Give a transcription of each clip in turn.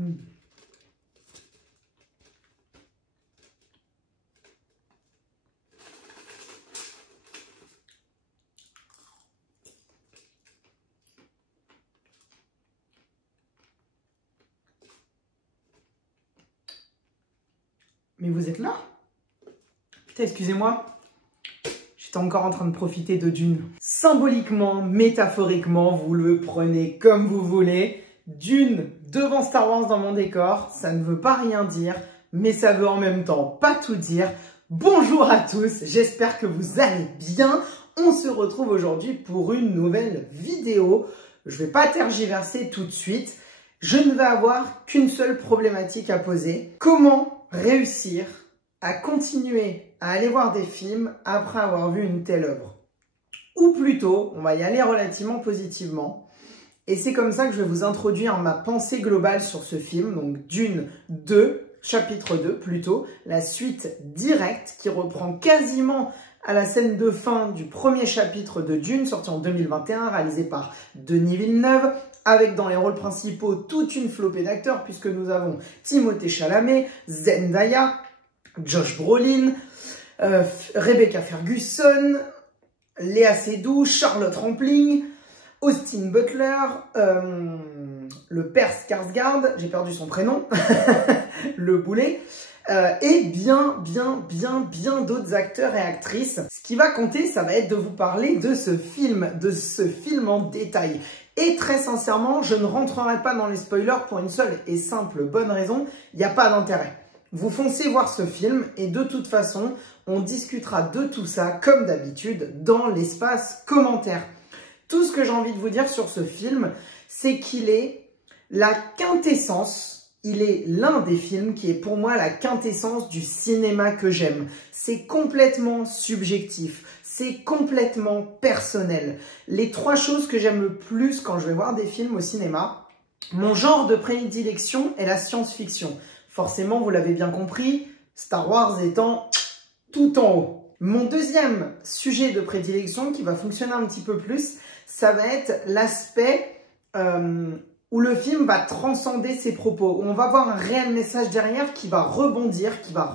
Mais vous êtes là? Putain, excusez-moi. J'étais encore en train de profiter de Dune. Symboliquement, métaphoriquement, vous le prenez comme vous voulez. Dune devant Star Wars dans mon décor, ça ne veut pas rien dire, mais ça veut en même temps pas tout dire. Bonjour à tous, j'espère que vous allez bien. On se retrouve aujourd'hui pour une nouvelle vidéo. Je ne vais pas tergiverser tout de suite. Je ne vais avoir qu'une seule problématique à poser. Comment réussir à continuer à aller voir des films après avoir vu une telle œuvre? Ou plutôt, on va y aller relativement positivement. Et c'est comme ça que je vais vous introduire ma pensée globale sur ce film, donc Dune 2, chapitre 2 plutôt, la suite directe qui reprend quasiment à la scène de fin du premier chapitre de Dune, sorti en 2021, réalisé par Denis Villeneuve, avec dans les rôles principaux toute une flopée d'acteurs, puisque nous avons Timothée Chalamet, Zendaya, Josh Brolin, Rebecca Ferguson, Léa Seydoux, Charlotte Rampling, Austin Butler, le père Skarsgård, j'ai perdu son prénom, le boulet, et bien d'autres acteurs et actrices. Ce qui va compter, ça va être de vous parler de ce film en détail. Et très sincèrement, je ne rentrerai pas dans les spoilers pour une seule et simple bonne raison, il n'y a pas d'intérêt. Vous foncez voir ce film et de toute façon, on discutera de tout ça, comme d'habitude, dans l'espace commentaire. Tout ce que j'ai envie de vous dire sur ce film, c'est qu'il est la quintessence, il est l'un des films qui est pour moi la quintessence du cinéma que j'aime. C'est complètement subjectif, c'est complètement personnel. Les trois choses que j'aime le plus quand je vais voir des films au cinéma, mon genre de prédilection est la science-fiction. Forcément, vous l'avez bien compris, Star Wars étant tout en haut. Mon deuxième sujet de prédilection qui va fonctionner un petit peu plus, ça va être l'aspect où le film va transcender ses propos, où on va avoir un réel message derrière qui va rebondir, qui va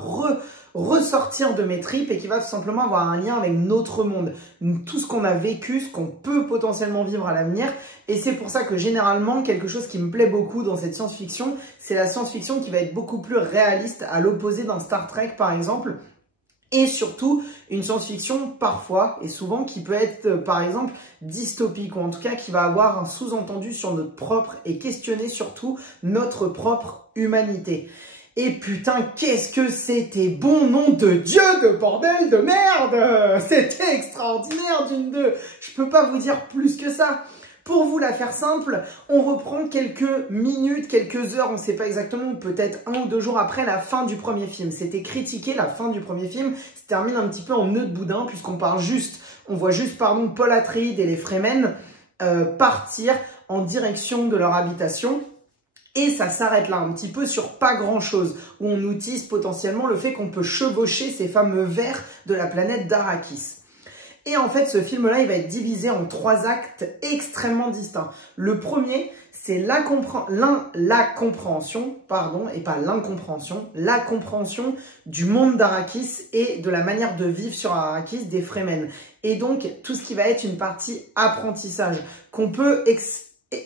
ressortir de mes tripes et qui va tout simplement avoir un lien avec notre monde, tout ce qu'on a vécu, ce qu'on peut potentiellement vivre à l'avenir. Et c'est pour ça que généralement, quelque chose qui me plaît beaucoup dans cette science-fiction, c'est la science-fiction qui va être beaucoup plus réaliste, à l'opposé d'un Star Trek par exemple. Et surtout, une science-fiction parfois et souvent qui peut être par exemple dystopique, ou en tout cas qui va avoir un sous-entendu sur notre propre et questionner surtout notre propre humanité. Et putain, qu'est-ce que c'était bon, nom de Dieu, de bordel de merde! C'était extraordinaire, Dune 2. Je peux pas vous dire plus que ça. Pour vous la faire simple, on reprend quelques minutes, quelques heures, on ne sait pas exactement, peut-être 1 ou 2 jours après la fin du premier film. C'était critiqué, la fin du premier film se termine un petit peu en nœud de boudin, puisqu'on voit juste, Paul Atreides et les Fremen partir en direction de leur habitation. Et ça s'arrête là, un petit peu sur pas grand-chose, où on nous tease potentiellement le fait qu'on peut chevaucher ces fameux vers de la planète d'Arrakis. Et en fait, ce film-là, il va être divisé en 3 actes extrêmement distincts. Le premier, c'est la compréhension du monde d'Arrakis et de la manière de vivre sur Arrakis des Fremen. Et donc, tout ce qui va être une partie apprentissage, qu'on peut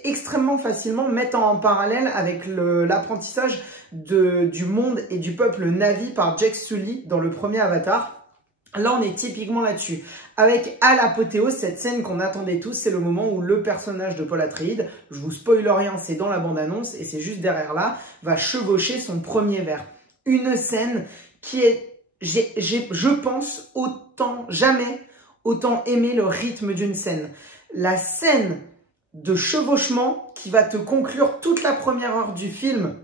extrêmement facilement mettre en parallèle avec l'apprentissage du monde et du peuple Na'vi par Jake Sully dans le premier Avatar. Là, on est typiquement là-dessus. Avec à l'apothéose, cette scène qu'on attendait tous, c'est le moment où le personnage de Paul Atreides, je vous spoil rien, c'est dans la bande-annonce et c'est juste derrière là, va chevaucher son premier vers. Une scène qui est, je pense, jamais autant aimé le rythme d'une scène. La scène de chevauchement qui va te conclure toute la première heure du film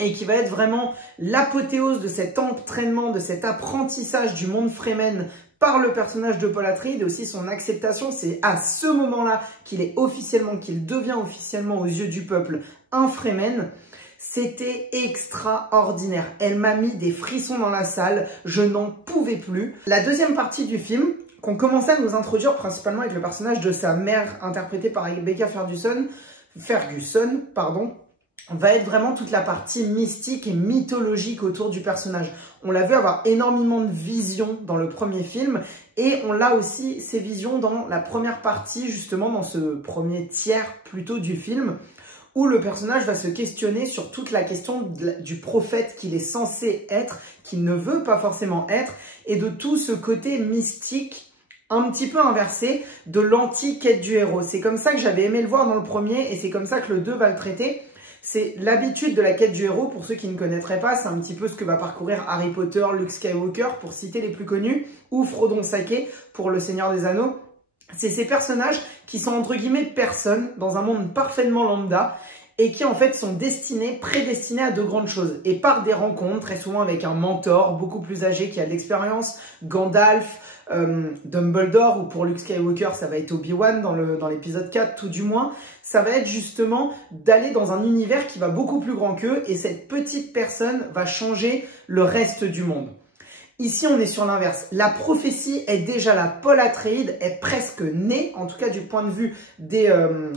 et qui va être vraiment l'apothéose de cet entraînement, de cet apprentissage du monde Fremen par le personnage de Paul Atreides et aussi son acceptation. C'est à ce moment-là qu'il devient officiellement aux yeux du peuple un Fremen. C'était extraordinaire. Elle m'a mis des frissons dans la salle. Je n'en pouvais plus. La deuxième partie du film, qu'on commençait à nous introduire principalement avec le personnage de sa mère interprétée par Rebecca Ferguson, va être vraiment toute la partie mystique et mythologique autour du personnage. On l'a vu avoir énormément de visions dans le premier film et on l'a aussi ces visions dans la première partie, justement dans ce premier tiers plutôt du film, où le personnage va se questionner sur toute la question du prophète qu'il est censé être, qu'il ne veut pas forcément être, et de tout ce côté mystique un petit peu inversé de l'anti-quête du héros. C'est comme ça que j'avais aimé le voir dans le premier et c'est comme ça que le 2 va le traiter. C'est l'habitude de la quête du héros, pour ceux qui ne connaîtraient pas, c'est un petit peu ce que va parcourir Harry Potter, Luke Skywalker, pour citer les plus connus, ou Frodon Sake pour Le Seigneur des Anneaux. C'est ces personnages qui sont entre guillemets personnes dans un monde parfaitement lambda et qui en fait sont prédestinés à de grandes choses. Et par des rencontres, très souvent avec un mentor beaucoup plus âgé qui a de l'expérience, Gandalf, Dumbledore, ou pour Luke Skywalker ça va être Obi-Wan dans l'épisode 4 tout du moins, ça va être justement d'aller dans un univers qui va beaucoup plus grand qu'eux et cette petite personne va changer le reste du monde. Ici on est sur l'inverse, la prophétie est déjà là, Paul Atreides est presque né, en tout cas du point de vue des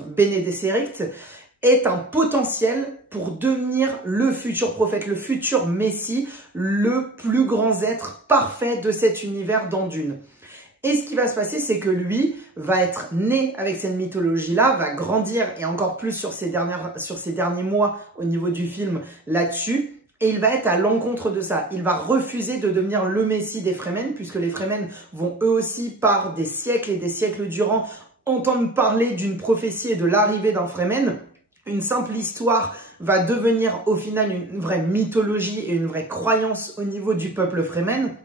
Bene Gesserit, est un potentiel pour devenir le futur prophète, le futur messie, le plus grand être parfait de cet univers dans Dune. Et ce qui va se passer, c'est que lui va être né avec cette mythologie-là, va grandir et encore plus sur ces derniers mois au niveau du film là-dessus. Et il va être à l'encontre de ça. Il va refuser de devenir le messie des Fremen, puisque les Fremen vont eux aussi, par des siècles et des siècles durant, entendre parler d'une prophétie et de l'arrivée d'un Fremen. Une simple histoire va devenir au final une vraie mythologie et une vraie croyance au niveau du peuple Fremen.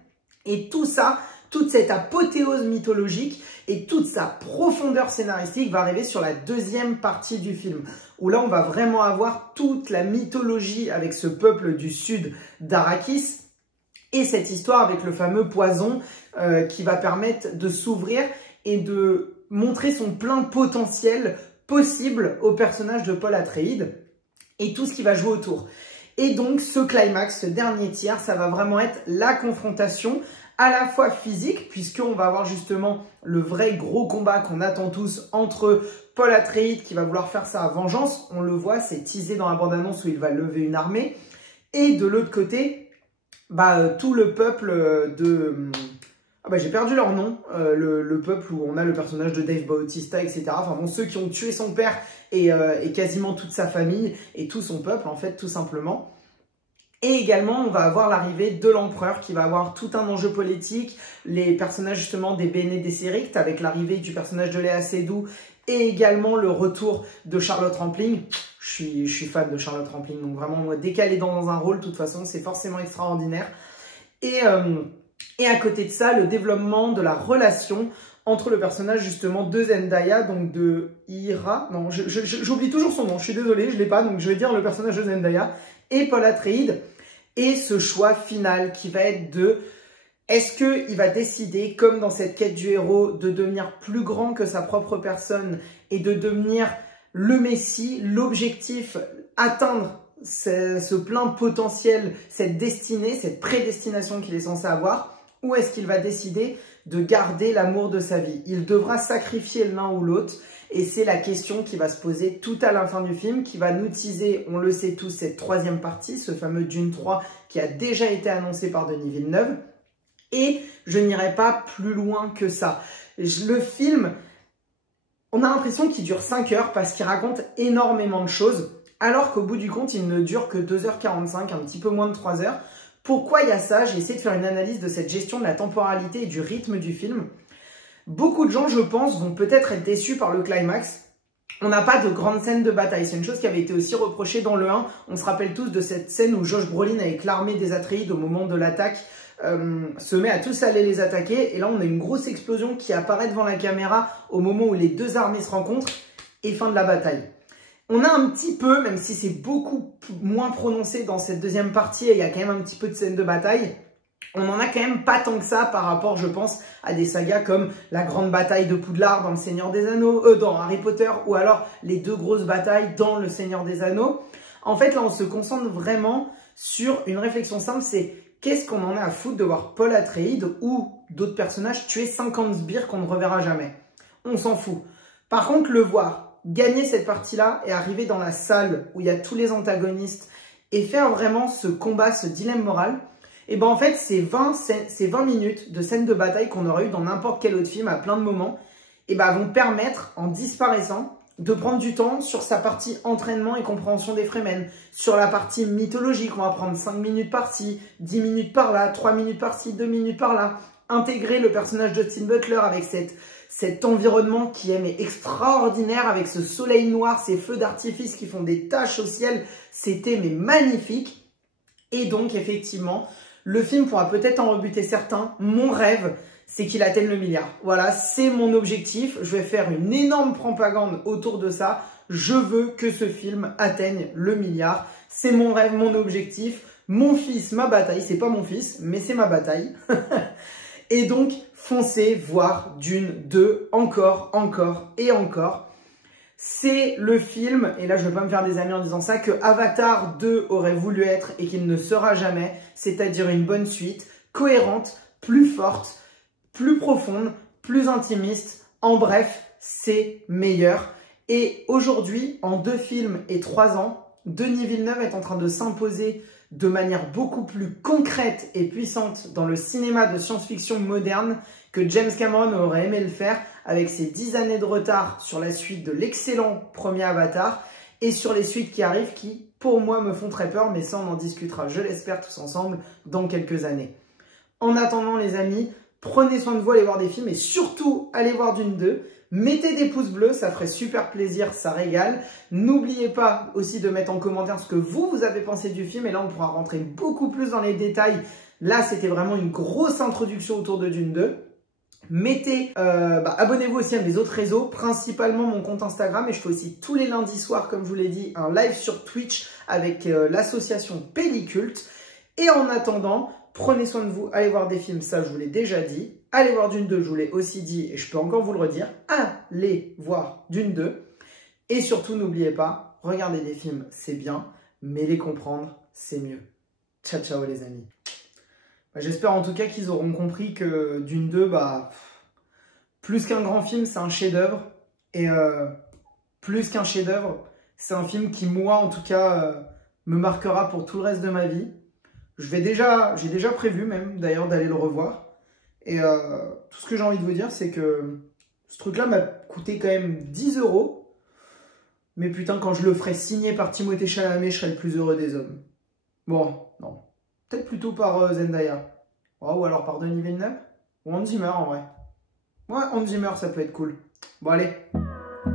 Et tout ça, toute cette apothéose mythologique et toute sa profondeur scénaristique va arriver sur la deuxième partie du film, où là on va vraiment avoir toute la mythologie avec ce peuple du sud d'Arrakis et cette histoire avec le fameux poison qui va permettre de s'ouvrir et de montrer son plein potentiel possible au personnage de Paul Atreides et tout ce qui va jouer autour. Et donc ce climax, ce dernier tiers, ça va vraiment être la confrontation à la fois physique, puisqu'on va avoir justement le vrai gros combat qu'on attend tous entre Paul Atreides qui va vouloir faire sa vengeance, on le voit, c'est teasé dans la bande-annonce où il va lever une armée, et de l'autre côté, tout le peuple de... j'ai perdu leur nom, le peuple où on a le personnage de Dave Bautista, etc. Enfin bon, ceux qui ont tué son père et quasiment toute sa famille et tout son peuple, en fait, tout simplement. Et également, on va avoir l'arrivée de l'empereur qui va avoir tout un enjeu politique, les personnages justement des Bene Gesserit avec l'arrivée du personnage de Léa Seydoux et également le retour de Charlotte Rampling. Je suis fan de Charlotte Rampling, donc vraiment, moi, dès qu'elle est dans un rôle, de toute façon, c'est forcément extraordinaire. Et à côté de ça, le développement de la relation entre le personnage justement de Zendaya, donc de Ira, non, j'oublie toujours son nom, je suis désolée, je l'ai pas, donc je vais dire le personnage de Zendaya, et Paul Atreides, et ce choix final qui va être de, est-ce qu'il va décider, comme dans cette quête du héros, de devenir plus grand que sa propre personne, et de devenir le messie, l'objectif, atteindre ce plein potentiel, cette destinée, cette prédestination qu'il est censé avoir, ou est-ce qu'il va décider de garder l'amour de sa vie? Il devra sacrifier l'un ou l'autre et c'est la question qui va se poser tout à la fin du film, qui va nous teaser, on le sait tous, cette troisième partie, ce fameux Dune 3 qui a déjà été annoncé par Denis Villeneuve. Et je n'irai pas plus loin que ça. Le film, on a l'impression qu'il dure 5 heures parce qu'il raconte énormément de choses, alors qu'au bout du compte, il ne dure que 2h45, un petit peu moins de 3 heures. Pourquoi il y a ça? J'ai essayé de faire une analyse de cette gestion de la temporalité et du rythme du film. Beaucoup de gens, je pense, vont peut-être être déçus par le climax. On n'a pas de grande scène de bataille. C'est une chose qui avait été aussi reprochée dans le 1. On se rappelle tous de cette scène où Josh Brolin, avec l'armée des Atreides au moment de l'attaque, se met à tous aller les attaquer. Et là, on a une grosse explosion qui apparaît devant la caméra au moment où les deux armées se rencontrent et fin de la bataille. On a un petit peu, même si c'est beaucoup moins prononcé dans cette deuxième partie, et il y a quand même un petit peu de scène de bataille, on n'en a quand même pas tant que ça par rapport, je pense, à des sagas comme la grande bataille de Poudlard dans Le Seigneur des Anneaux, dans Harry Potter, ou alors les deux grosses batailles dans Le Seigneur des Anneaux. En fait, là, on se concentre vraiment sur une réflexion simple, c'est qu'est-ce qu'on en a à foutre de voir Paul Atreides ou d'autres personnages tuer 50 sbires qu'on ne reverra jamais? On s'en fout. Par contre, le voir gagner cette partie-là et arriver dans la salle où il y a tous les antagonistes et faire vraiment ce combat, ce dilemme moral, et ben en fait, ces 20 minutes de scène de bataille qu'on aurait eu dans n'importe quel autre film à plein de moments, et ben vont permettre, en disparaissant, de prendre du temps sur sa partie entraînement et compréhension des Fremen, sur la partie mythologique, on va prendre 5 minutes par-ci, 10 minutes par-là, 3 minutes par-ci, 2 minutes par-là, intégrer le personnage de Austin Butler avec cet environnement qui est mais extraordinaire, avec ce soleil noir, ces feux d'artifice qui font des taches au ciel, c'était mais magnifique. Et donc effectivement, le film pourra peut-être en rebuter certains. Mon rêve, c'est qu'il atteigne le milliard. Voilà, c'est mon objectif. Je vais faire une énorme propagande autour de ça. Je veux que ce film atteigne le milliard. C'est mon rêve, mon objectif. Mon fils, ma bataille. C'est pas mon fils, mais c'est ma bataille. Et donc, foncez voir Dune 2 encore et encore. C'est le film, et là je ne vais pas me faire des amis en disant ça, que Avatar 2 aurait voulu être et qu'il ne sera jamais, c'est-à-dire une bonne suite, cohérente, plus forte, plus profonde, plus intimiste. En bref, c'est meilleur. Et aujourd'hui, en 2 films et 3 ans, Denis Villeneuve est en train de s'imposer de manière beaucoup plus concrète et puissante dans le cinéma de science-fiction moderne que James Cameron aurait aimé le faire, avec ses 10 années de retard sur la suite de l'excellent premier Avatar et sur les suites qui arrivent qui, pour moi, me font très peur, mais ça on en discutera, je l'espère, tous ensemble dans quelques années. En attendant les amis, prenez soin de vous, allez voir des films et surtout allez voir Dune 2. Mettez des pouces bleus, ça ferait super plaisir, ça régale. N'oubliez pas aussi de mettre en commentaire ce que vous avez pensé du film. Et là, on pourra rentrer beaucoup plus dans les détails. Là, c'était vraiment une grosse introduction autour de Dune 2. Abonnez-vous aussi à mes autres réseaux, principalement mon compte Instagram. Et je fais aussi tous les lundis soirs, comme je vous l'ai dit, un live sur Twitch avec l'association Pelliculte. Et en attendant, prenez soin de vous, allez voir des films, ça je vous l'ai déjà dit. Allez voir Dune 2, je vous l'ai aussi dit et je peux encore vous le redire. Allez voir Dune 2. Et surtout, n'oubliez pas, regarder des films, c'est bien, mais les comprendre, c'est mieux. Ciao, ciao les amis. J'espère en tout cas qu'ils auront compris que Dune 2, plus qu'un grand film, c'est un chef-d'œuvre. Et plus qu'un chef-d'œuvre, c'est un film qui, moi, en tout cas, me marquera pour tout le reste de ma vie. J'ai déjà prévu même, d'ailleurs, d'aller le revoir. Et tout ce que j'ai envie de vous dire, c'est que ce truc-là m'a coûté quand même 10 €. Mais putain, quand je le ferai signer par Timothée Chalamet, je serai le plus heureux des hommes. Bon, non. Peut-être plutôt par Zendaya. Oh, ou alors par Denis Villeneuve. Ou Hans Zimmer, en vrai. Ouais, Hans Zimmer, ça peut être cool. Bon, allez.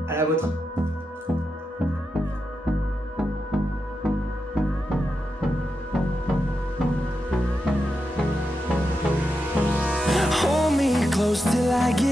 À la vôtre. Till I get